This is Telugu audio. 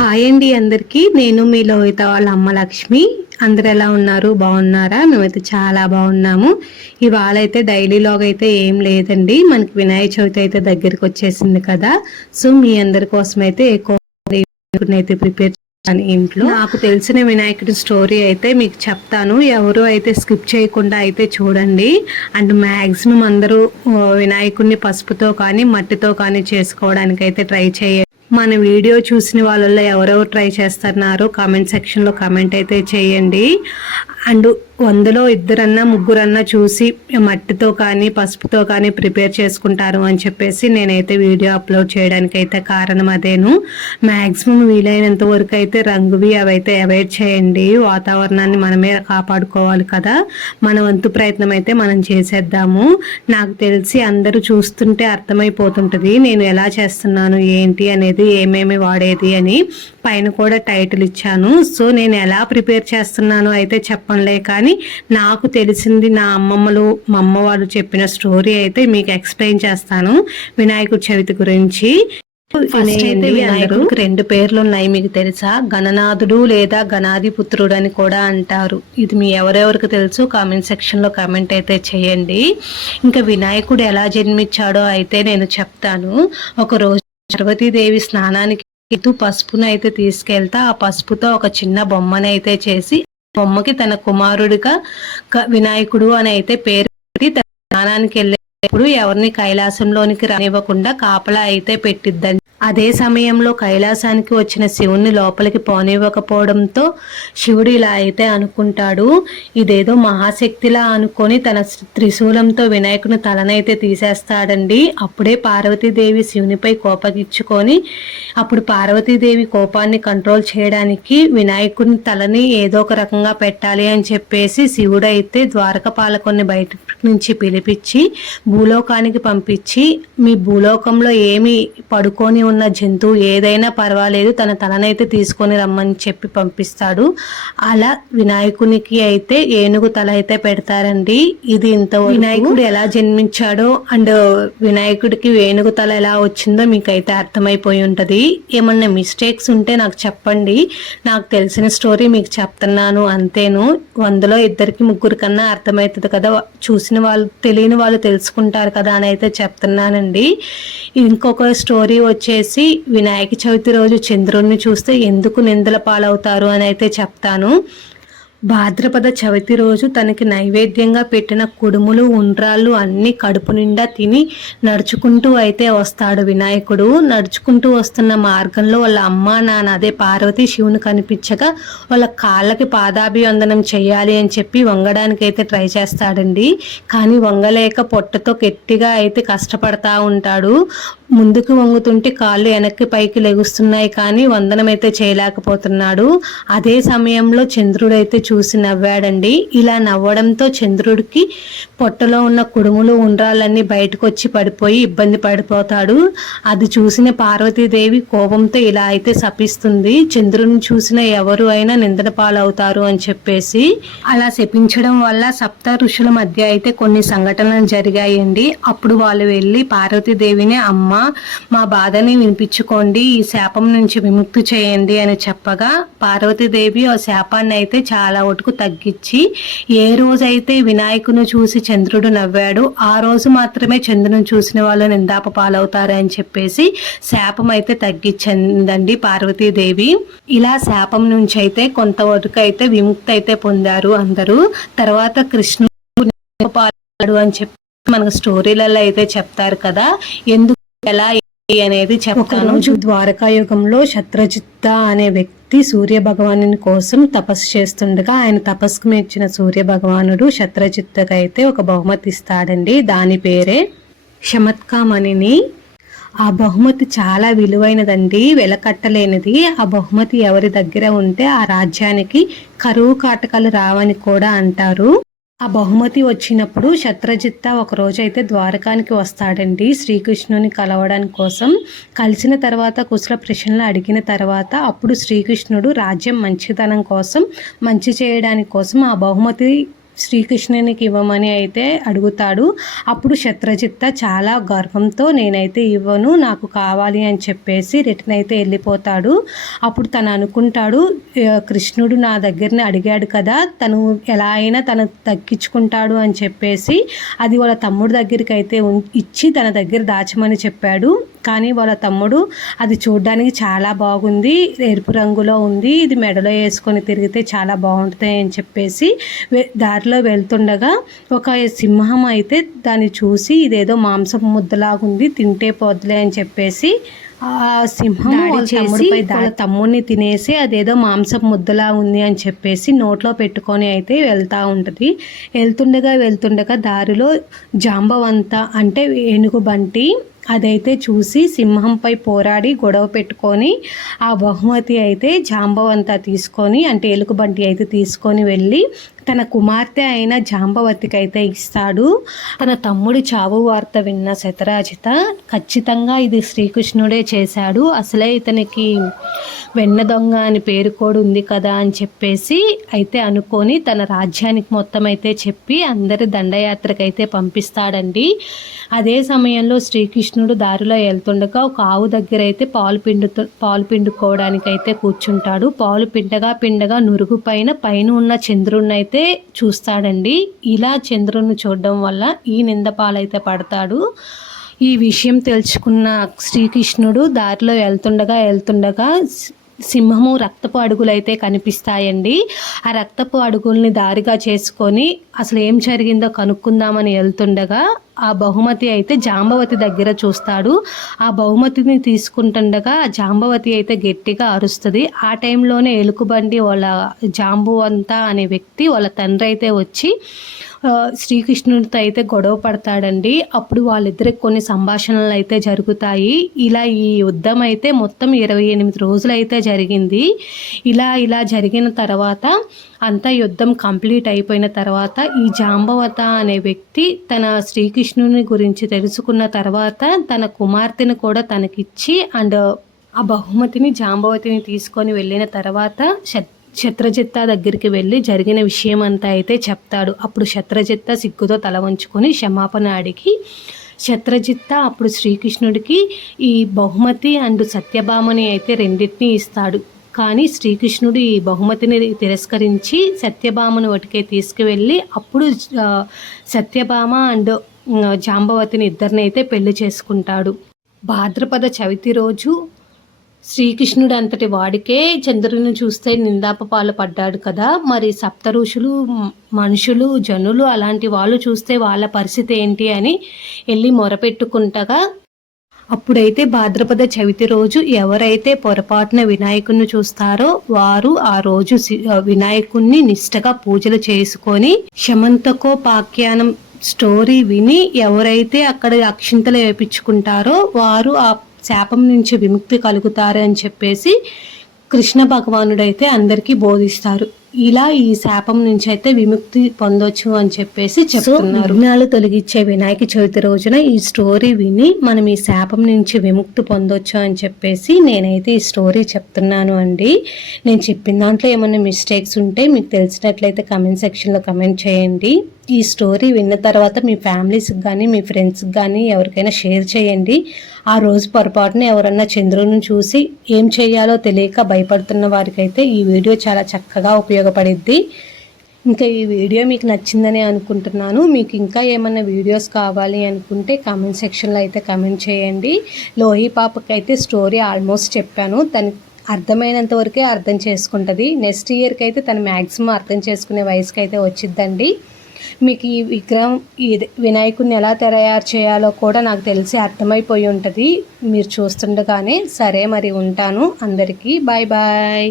హాయ్ అండి అందరికీ. నేను మీ లోహిత వాళ్ళ అమ్మ లక్ష్మి. అందరు ఎలా ఉన్నారు? బాగున్నారా? మేమైతే చాలా బాగున్నాము. ఇవాళ అయితే డైలీలాగ్ అయితే ఏం లేదండి. మనకి వినాయక చవితి అయితే దగ్గరికి వచ్చేసింది కదా. సో మీ అందరి కోసం అయితే ఎక్కువ అయితే ప్రిపేర్ చేస్తాను ఇంట్లో. నాకు తెలిసిన వినాయకుడి స్టోరీ అయితే మీకు చెప్తాను. ఎవరు అయితే స్కిప్ చేయకుండా అయితే చూడండి. అండ్ మ్యాక్సిమం అందరూ వినాయకుడిని పసుపుతో కానీ మట్టితో కానీ చేసుకోవడానికి అయితే ట్రై చేయండి. మన వీడియో చూసిన వాళ్ళల్లో ఎవరెవరు ట్రై చేస్తున్నారో కామెంట్ సెక్షన్లో కామెంట్ అయితే చేయండి. అండ్ వందలో ఇద్దరన్నా ముగ్గురన్నా చూసి మట్టితో కానీ పసుపుతో కానీ ప్రిపేర్ చేసుకుంటారు అని చెప్పేసి నేనైతే వీడియో అప్లోడ్ చేయడానికి అయితే కారణం అదేను. మ్యాక్సిమం వీలైనంత వరకు అయితే రంగువి అవైతే అవాయిడ్ చేయండి. వాతావరణాన్ని మనమే కాపాడుకోవాలి కదా. మన వంతు ప్రయత్నం అయితే మనం చేసేద్దాము. నాకు తెలిసి అందరూ చూస్తుంటే అర్థమైపోతుంటుంది నేను ఎలా చేస్తున్నాను ఏంటి అనేది ఏమేమి వాడేది అని. పైన కూడా టైటిల్ ఇచ్చాను. సో నేను ఎలా ప్రిపేర్ చేస్తున్నాను అయితే చెప్పంలే కానీ నాకు తెలిసింది నా అమ్మమ్మలు మా అమ్మ వాళ్ళు చెప్పిన స్టోరీ అయితే మీకు ఎక్స్ప్లెయిన్ చేస్తాను వినాయకుడి చవితి గురించి. వినాయకుడికి రెండు పేర్లు ఉన్నాయి మీకు తెలుసా? గణనాథుడు లేదా గణాధిపుత్రుడు అని కూడా అంటారు. ఇది మీ ఎవరెవరికి తెలుసు? కామెంట్ సెక్షన్లో కామెంట్ అయితే చేయండి. ఇంకా వినాయకుడు ఎలా జన్మించాడో అయితే నేను చెప్తాను. ఒక రోజు పార్వతీదేవి స్నానానికి ఇటు పసుపును అయితే తీసుకెళ్తా ఆ పసుపుతో ఒక చిన్న బొమ్మని అయితే చేసి బొమ్మకి తన కుమారుడిగా వినాయకుడు అని అయితే పేరు పెట్టి తన స్నానానికి వెళ్ళేటప్పుడు ఎవరిని కైలాసంలోనికి రానివ్వకుండా కాపలా అయితే పెట్టిద్దండి అదే సమయంలో కైలాసానికి వచ్చిన శివుణ్ణి లోపలికి పోనివ్వకపోవడంతో శివుడు ఇలా అయితే అనుకుంటాడు. ఇదేదో మహాశక్తిలా అనుకొని తన త్రిశూలంతో వినాయకుని తలనైతే తీసేస్తాడండి. అప్పుడే పార్వతీదేవి శివునిపై కోపగించుకొని అప్పుడు పార్వతీదేవి కోపాన్ని కంట్రోల్ చేయడానికి వినాయకుని తలని ఏదో ఒక రకంగా పెట్టాలి అని చెప్పేసి శివుడు అయితే ద్వారక బయట నుంచి పిలిపించి భూలోకానికి పంపించి మీ భూలోకంలో ఏమి పడుకొని ఉన్న జంతువు ఏదైనా పర్వాలేదు తన తలనైతే తీసుకొని రమ్మని చెప్పి పంపిస్తాడు. అలా వినాయకునికి అయితే ఏనుగు తల అయితే పెడతారండి. ఇది ఇంత వినాయకుడు ఎలా జన్మించాడో అండ్ వినాయకుడికి ఏనుగు తల ఎలా వచ్చిందో మీకైతే అర్థమైపోయి ఉంటుంది. ఏమన్నా మిస్టేక్స్ ఉంటే నాకు చెప్పండి. నాకు తెలిసిన స్టోరీ మీకు చెప్తున్నాను అంతేను. వందలో ఇద్దరికి ముగ్గురు కన్నా అర్థమవుతుంది కదా. చూసిన వాళ్ళు తెలియని వాళ్ళు తెలుసుకుంటారు కదా అని అయితే చెప్తున్నానండి. ఇంకొక స్టోరీ వచ్చేసి వినాయక చవితి రోజు చంద్రుణ్ణి చూస్తే ఎందుకు నిందల పాలవుతారు అని అయితే చెప్తాను. భాద్రపద చవితి రోజు తనకి నైవేద్యంగా పెట్టిన కుడుములు ఉండ్రాళ్ళు అన్ని కడుపు నిండా తిని నడుచుకుంటూ అయితే వస్తాడు వినాయకుడు. నడుచుకుంటూ వస్తున్న మార్గంలో వాళ్ళ అమ్మ నాన్న అదే పార్వతి శివుని కనిపించగా వాళ్ళ కాళ్ళకి పాదాభివందనం చేయాలి అని చెప్పి వంగడానికి అయితే ట్రై చేస్తాడండి. కానీ వంగలేక పొట్టతో గట్టిగా అయితే కష్టపడతా ఉంటాడు. ముందుకు వంగుతుంటే కాళ్ళు వెనక్కి పైకి లెగుస్తున్నాయి కానీ వందనమైతే చేయలేకపోతున్నాడు. అదే సమయంలో చంద్రుడు అయితే చూసి నవ్వాడండి. ఇలా నవ్వడంతో చంద్రుడికి పొట్టలో ఉన్న కుడుములు ఉండ్రాలన్నీ బయటకు వచ్చి పడిపోయి ఇబ్బంది పడిపోతాడు. అది చూసిన పార్వతీదేవి కోపంతో ఇలా అయితే శపిస్తుంది. చంద్రుని చూసిన ఎవరు అయినా నిందన పాలవుతారు అని చెప్పేసి. అలా శపించడం వల్ల సప్త ఋషుల మధ్య అయితే కొన్ని సంఘటనలు జరిగాయండి. అప్పుడు వాళ్ళు వెళ్ళి పార్వతీదేవిని అమ్మ మా బాధని వినిపించుకోండి ఈ శాపం నుంచి విముక్తి చేయండి అని చెప్పగా పార్వతీదేవి ఆ శాపాన్ని అయితే చాలా వరకు తగ్గించి ఏ రోజైతే వినాయకుని చూసి చంద్రుడు నవ్వాడు ఆ రోజు మాత్రమే చంద్రుని చూసిన వాళ్ళు నిందాప పాలవుతారు అని చెప్పేసి శాపం అయితే తగ్గించిందండి పార్వతీదేవి. ఇలా శాపం నుంచి అయితే కొంతవరకు అయితే విముక్తి అయితే పొందారు అందరూ. తర్వాత కృష్ణుడు అని చెప్పి మనకు స్టోరీలలో అయితే చెప్తారు కదా ఎందుకు ఎలా అనేది చెప్తాను. రోజు ద్వారకా యుగంలో శత్రుజిత్త అనే వ్యక్తి సూర్య భగవానుని కోసం తపస్సు చేస్తుండగా ఆయన తపస్సుకు మెచ్చిన సూర్య భగవానుడు శత్రుజిత్తకు అయితే ఒక బహుమతి ఇస్తాడండి. దాని పేరే శమత్కామణిని ఆ బహుమతి చాలా విలువైనదండి వెలకట్టలేనిది. ఆ బహుమతి ఎవరి దగ్గర ఉంటే ఆ రాజ్యానికి కరువు కాటకాలు రావని కూడా అంటారు. ఆ బహుమతి వచ్చినప్పుడు శత్రజిత్త ఒకరోజైతే ద్వారకానికి వస్తాడండి. శ్రీకృష్ణుని కలవడానికి కోసం కలిసిన తర్వాత కుశల ప్రశ్నలు అడిగిన తర్వాత అప్పుడు శ్రీకృష్ణుడు రాజ్యం మంచితనం కోసం మంచి చేయడానికి కోసం ఆ బహుమతి శ్రీకృష్ణునికి ఇవ్వమని అయితే అడుగుతాడు. అప్పుడు శత్రుజిత్త చాలా గర్వంతో నేనైతే ఇవ్వను నాకు కావాలి అని చెప్పేసి రిటర్న్ అయితే వెళ్ళిపోతాడు. అప్పుడు తను అనుకుంటాడు కృష్ణుడు నా దగ్గరని అడిగాడు కదా తను ఎలా అయినా తను తగ్గించుకుంటాడు అని చెప్పేసి అది వాళ్ళ తమ్ముడు దగ్గరికి అయితే ఇచ్చి తన దగ్గర దాచమని చెప్పాడు. కానీ వాళ్ళ తమ్ముడు అది చూడడానికి చాలా బాగుంది ఎరుపు రంగులో ఉంది ఇది మెడలో వేసుకొని తిరిగితే చాలా బాగుంటుంది అని చెప్పేసి దారిలో వెళ్తుండగా ఒక సింహం అయితే దాన్ని చూసి ఇదేదో మాంసం ముద్దలాగుంది తింటే పోద్దులే అని చెప్పేసి ఆ సింహం చేసి వాళ్ళ తమ్ముడిని తినేసి అదేదో మాంసం ముద్దలా ఉంది అని చెప్పేసి నోట్లో పెట్టుకొని అయితే వెళ్తూ ఉంటుంది. వెళ్తుండగా వెళ్తుండగా దారిలో జాంబవంత అంటే ఏనుగు బంటి అదైతే చూసి సింహంపై పోరాడి గొడవ పెట్టుకొని ఆ బహుమతి అయితే జాంబవంత తీసుకొని అంటే ఎలుకబంటి అయితే తీసుకొని వెళ్ళి తన కుమార్తె అయిన జాంబవతికైతే ఇస్తాడు. తన తమ్ముడి చావు వార్త విన్న శతరాజిత ఖచ్చితంగా ఇది శ్రీకృష్ణుడే చేశాడు. అసలే ఇతనికి వెన్న దొంగ అని పేరు కూడా ఉంది కదా అని చెప్పేసి అయితే అనుకొని తన రాజ్యానికి మొత్తం అయితే చెప్పి అందరి దండయాత్రకు అయితే పంపిస్తాడండి. అదే సమయంలో శ్రీకృష్ణుడు దారిలో వెళ్తుండగా ఒక ఆవు దగ్గర అయితే పాలు పిండుతూ పాలు పిండుకోవడానికి అయితే కూర్చుంటాడు. పాలు పిండగా పిండగా నురుగు పైన పైన ఉన్న చంద్రుణ్ణి అయితే చూస్తాడండి. ఇలా చంద్రుడిని చూడడం వల్ల ఈ నిందపాలైతే పడతాడు. ఈ విషయం తెలుసుకున్న శ్రీకృష్ణుడు దారిలో వెళ్తుండగా వెళ్తుండగా సింహము రక్తపు అడుగులు అయితే కనిపిస్తాయండి. ఆ రక్తపు అడుగుల్ని దారిగా చేసుకొని అసలు ఏం జరిగిందో కనుక్కుందామని వెళ్తుండగా ఆ బహుమతి అయితే జాంబవతి దగ్గర చూస్తాడు. ఆ బహుమతిని తీసుకుంటుండగా ఆ జాంబవతి అయితే గట్టిగా అరుస్తుంది. ఆ టైంలోనే ఎలుకబండి వాళ్ళ జాంబువంత అనే వ్యక్తి వాళ్ళ తండ్రి అయితే వచ్చి శ్రీకృష్ణుడితో అయితే గొడవ పడతాడండి. అప్పుడు వాళ్ళిద్దరికి కొన్ని సంభాషణలు అయితే జరుగుతాయి. ఇలా ఈ యుద్ధం అయితే మొత్తం ఇరవై ఎనిమిది రోజులు అయితే జరిగింది. ఇలా ఇలా జరిగిన తర్వాత అంతా యుద్ధం కంప్లీట్ అయిపోయిన తర్వాత ఈ జాంబవత అనే వ్యక్తి తన శ్రీకృష్ణుని గురించి తెలుసుకున్న తర్వాత తన కుమార్తెను కూడా తనకిచ్చి అండ్ ఆ బహుమతిని జాంబవతిని తీసుకొని వెళ్ళిన తర్వాత శత్రజిత్త దగ్గరికి వెళ్ళి జరిగిన విషయం అంతా అయితే చెప్తాడు. అప్పుడు శత్రజిత్త సిగ్గుతో తల వంచుకొని క్షమాపణ అడిగి శత్రజిత్త అప్పుడు శ్రీకృష్ణుడికి ఈ బహుమతి అండ్ సత్యభామని అయితే రెండింటినీ ఇస్తాడు. కానీ శ్రీకృష్ణుడు ఈ బహుమతిని తిరస్కరించి సత్యభామను ఒకటికే తీసుకువెళ్ళి అప్పుడు సత్యభామ అండ్ జాంబవతిని ఇద్దరిని అయితే పెళ్ళి చేసుకుంటాడు. భాద్రపద చవితి రోజు శ్రీకృష్ణుడు అంతటి వాడికే చంద్రుని చూస్తే నిందాప పాలు పడ్డాడు కదా. మరి సప్త ఋషులు మనుషులు జనులు అలాంటి వాళ్ళు చూస్తే వాళ్ళ పరిస్థితి ఏంటి అని వెళ్ళి మొరపెట్టుకుంటగా అప్పుడైతే భాద్రపద చవితి రోజు ఎవరైతే పొరపాటున వినాయకుడిని చూస్తారో వారు ఆ రోజు వినాయకుణ్ణి నిష్టగా పూజలు చేసుకొని శమంతకో పాఖ్యానం స్టోరీ విని ఎవరైతే అక్కడ అక్షింతలు వేపించుకుంటారో వారు ఆ శాపం నుంచి విముక్తి కలుగుతారు అని చెప్పేసి కృష్ణ భగవానుడైతే అందరికీ బోధిస్తారు. ఇలా ఈ శాపం నుంచి అయితే విముక్తి పొందొచ్చు అని చెప్పేసి చెప్తున్నారు. విఘ్నాలు తొలగించే వినాయక చవితి రోజున ఈ స్టోరీ విని మనం ఈ శాపం నుంచి విముక్తి పొందొచ్చు అని చెప్పేసి నేనైతే ఈ స్టోరీ చెప్తున్నాను అండి. నేను చెప్పిన దాంట్లో ఏమైనా మిస్టేక్స్ ఉంటే మీకు తెలిసినట్లయితే కమెంట్ సెక్షన్లో కమెంట్ చేయండి. ఈ స్టోరీ విన్న తర్వాత మీ ఫ్యామిలీస్కి కానీ మీ ఫ్రెండ్స్కి కానీ ఎవరికైనా షేర్ చేయండి. ఆ రోజు పొరపాటున ఎవరన్నా చంద్రుని చూసి ఏం చేయాలో తెలియక భయపడుతున్న వారికైతే ఈ వీడియో చాలా చక్కగా ఉపయోగపడిద్ది. ఇంకా ఈ వీడియో మీకు నచ్చిందని అనుకుంటున్నాను. మీకు ఇంకా ఏమైనా వీడియోస్ కావాలి అనుకుంటే కామెంట్ సెక్షన్లో అయితే కమెంట్ చేయండి. లోహి అయితే స్టోరీ ఆల్మోస్ట్ చెప్పాను. తన అర్థమైనంత వరకే అర్థం చేసుకుంటుంది. నెక్స్ట్ ఇయర్కి అయితే తను మ్యాక్సిమం అర్థం చేసుకునే వయసుకి అయితే వచ్చిద్దండి. మీకు ఈ విగ్రహం ఇది వినాయకుడిని ఎలా తయారు చేయాలో కూడా నాకు తెలిసి అర్థమైపోయి ఉంటుంది. మీరు చూస్తుండగానే సరే మరి ఉంటాను. అందరికీ బాయ్ బాయ్.